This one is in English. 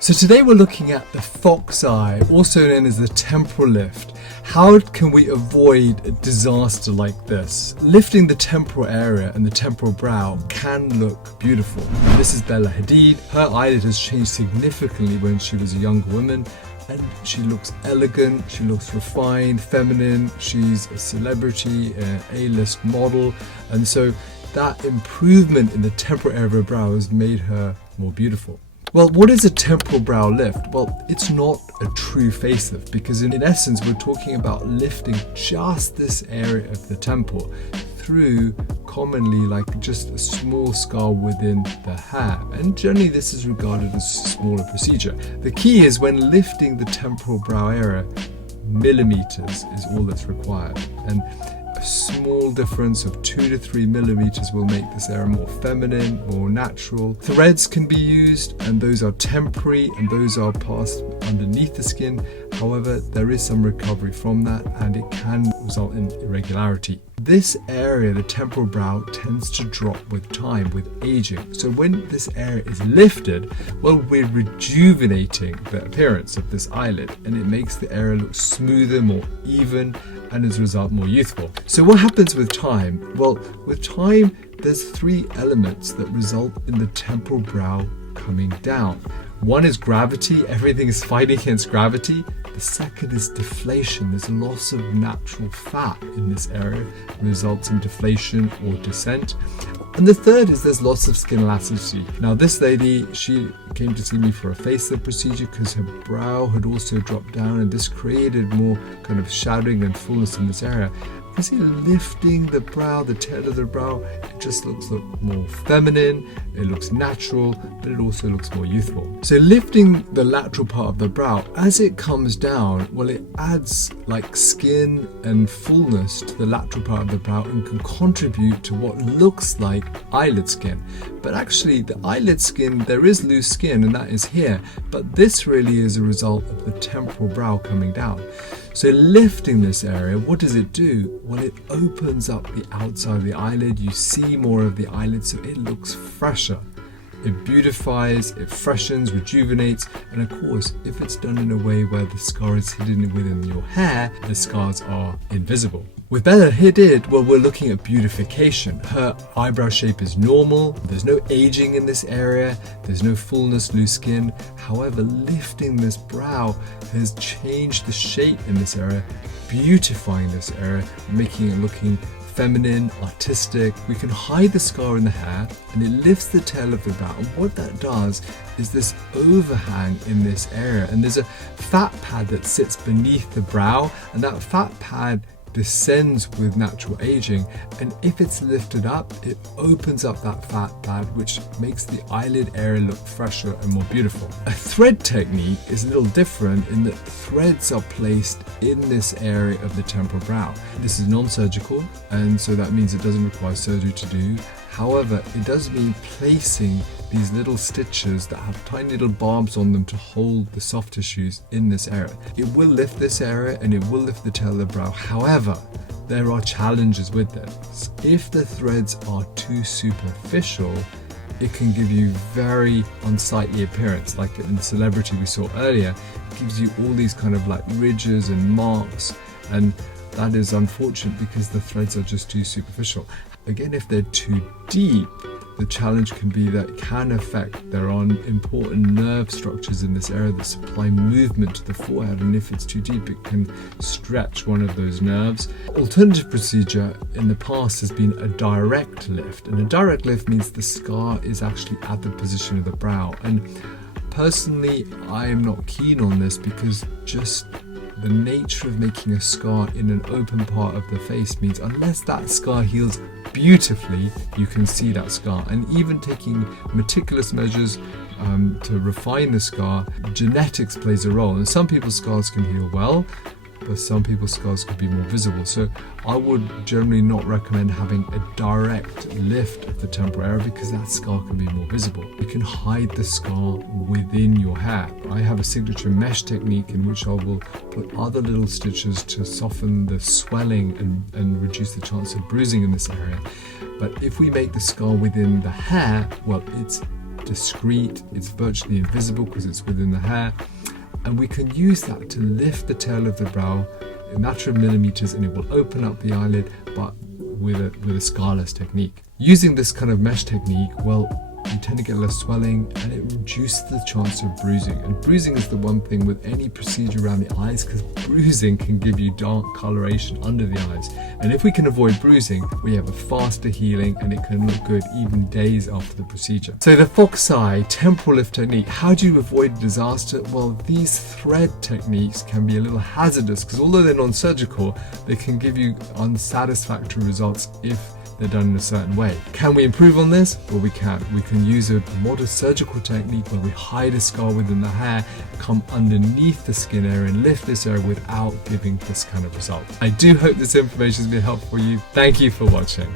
So today we're looking at the fox eye, also known as the temporal lift. How can we avoid a disaster like this? Lifting the temporal area and the temporal brow can look beautiful. This is Bella Hadid. Her eyelid has changed significantly when she was a younger woman, and she looks elegant, she looks refined, feminine. She's a celebrity, an A-list model, and so that improvement in the temporal area of her brow has made her more beautiful. Well, what is a temporal brow lift? Well, it's not a true facelift because in essence we're talking about lifting just this area of the temple through commonly like just a small scar within the hair, and generally this is regarded as a smaller procedure. The key is when lifting the temporal brow area, millimeters is all that's required, and a small difference of 2 to 3 millimeters will make this area more feminine, more natural. Threads can be used, and those are temporary and those are passed underneath the skin. However, there is some recovery from that and it can result in irregularity. This area, the temporal brow, tends to drop with time, with aging. So when this area is lifted, well, we're rejuvenating the appearance of this eyelid and it makes the area look smoother, more even, and as a result more youthful. So what happens with time? Well, with time there's 3 elements that result in the temporal brow coming down. One is gravity, everything is fighting against gravity. The second is deflation. There's a loss of natural fat in this area, results in deflation or descent. And the third is there's loss of skin elasticity. Now this lady, she came to see me for a facelift procedure because her brow had also dropped down, and this created more kind of shadowing and fullness in this area. You see, lifting the brow, the tail of the brow, it just looks more feminine, it looks natural, but it also looks more youthful. So lifting the lateral part of the brow, as it comes down, well, it adds like skin and fullness to the lateral part of the brow and can contribute to what looks like eyelid skin. But actually the eyelid skin, there is loose skin and that is here, but this really is a result of the temporal brow coming down. So lifting this area, what does it do? Well, it opens up the outside of the eyelid. You see more of the eyelid, so it looks fresher. It beautifies, it freshens, rejuvenates, and of course, if it's done in a way where the scar is hidden within your hair, the scars are invisible. With Bella Hadid, well, we're looking at beautification. Her eyebrow shape is normal, there's no aging in this area, there's no fullness, loose skin. However, lifting this brow has changed the shape in this area, beautifying this area, making it looking feminine, artistic. We can hide the scar in the hair and it lifts the tail of the brow. And what that does is this overhang in this area, and there's a fat pad that sits beneath the brow, and that fat pad descends with natural aging, and if it's lifted up, it opens up that fat pad, which makes the eyelid area look fresher and more beautiful. A thread technique is a little different in that threads are placed in this area of the temporal brow. This is non-surgical, and so that means it doesn't require surgery to do. However, it does mean placing these little stitches that have tiny little barbs on them to hold the soft tissues in this area. It will lift this area and it will lift the tail of the brow. However, there are challenges with this. If the threads are too superficial, it can give you very unsightly appearance. Like in the celebrity we saw earlier, it gives you all these kind of like ridges and marks, and that is unfortunate because the threads are just too superficial. Again, if they're too deep, the challenge can be that it can affect, there are important nerve structures in this area that supply movement to the forehead, and if it's too deep it can stretch one of those nerves. Alternative procedure in the past has been a direct lift, and a direct lift means the scar is actually at the position of the brow, and personally I am not keen on this because just the nature of making a scar in an open part of the face means unless that scar heals beautifully, you can see that scar. And even taking meticulous measures to refine the scar, genetics plays a role. And some people's scars can heal well, but some people's scars could be more visible. So I would generally not recommend having a direct lift of the temporal area because that scar can be more visible. You can hide the scar within your hair. I have a signature mesh technique in which I will put other little stitches to soften the swelling and reduce the chance of bruising in this area. But if we make the scar within the hair, well, it's discreet, it's virtually invisible because it's within the hair, and we can use that to lift the tail of the brow a matter of millimeters, and it will open up the eyelid, but with a scarless technique. Using this kind of mesh technique, well, you tend to get less swelling and it reduces the chance of bruising. And bruising is the one thing with any procedure around the eyes, because bruising can give you dark coloration under the eyes. And if we can avoid bruising, we have a faster healing and it can look good even days after the procedure. So the fox eye temporal lift technique, how do you avoid disaster? Well, these thread techniques can be a little hazardous because although they're non-surgical, they can give you unsatisfactory results if they're done in a certain way. Can we improve on this? Well, we can. We can use a modest surgical technique where we hide a scar within the hair, come underneath the skin area and lift this area without giving this kind of result. I do hope this information has been helpful for you. Thank you for watching.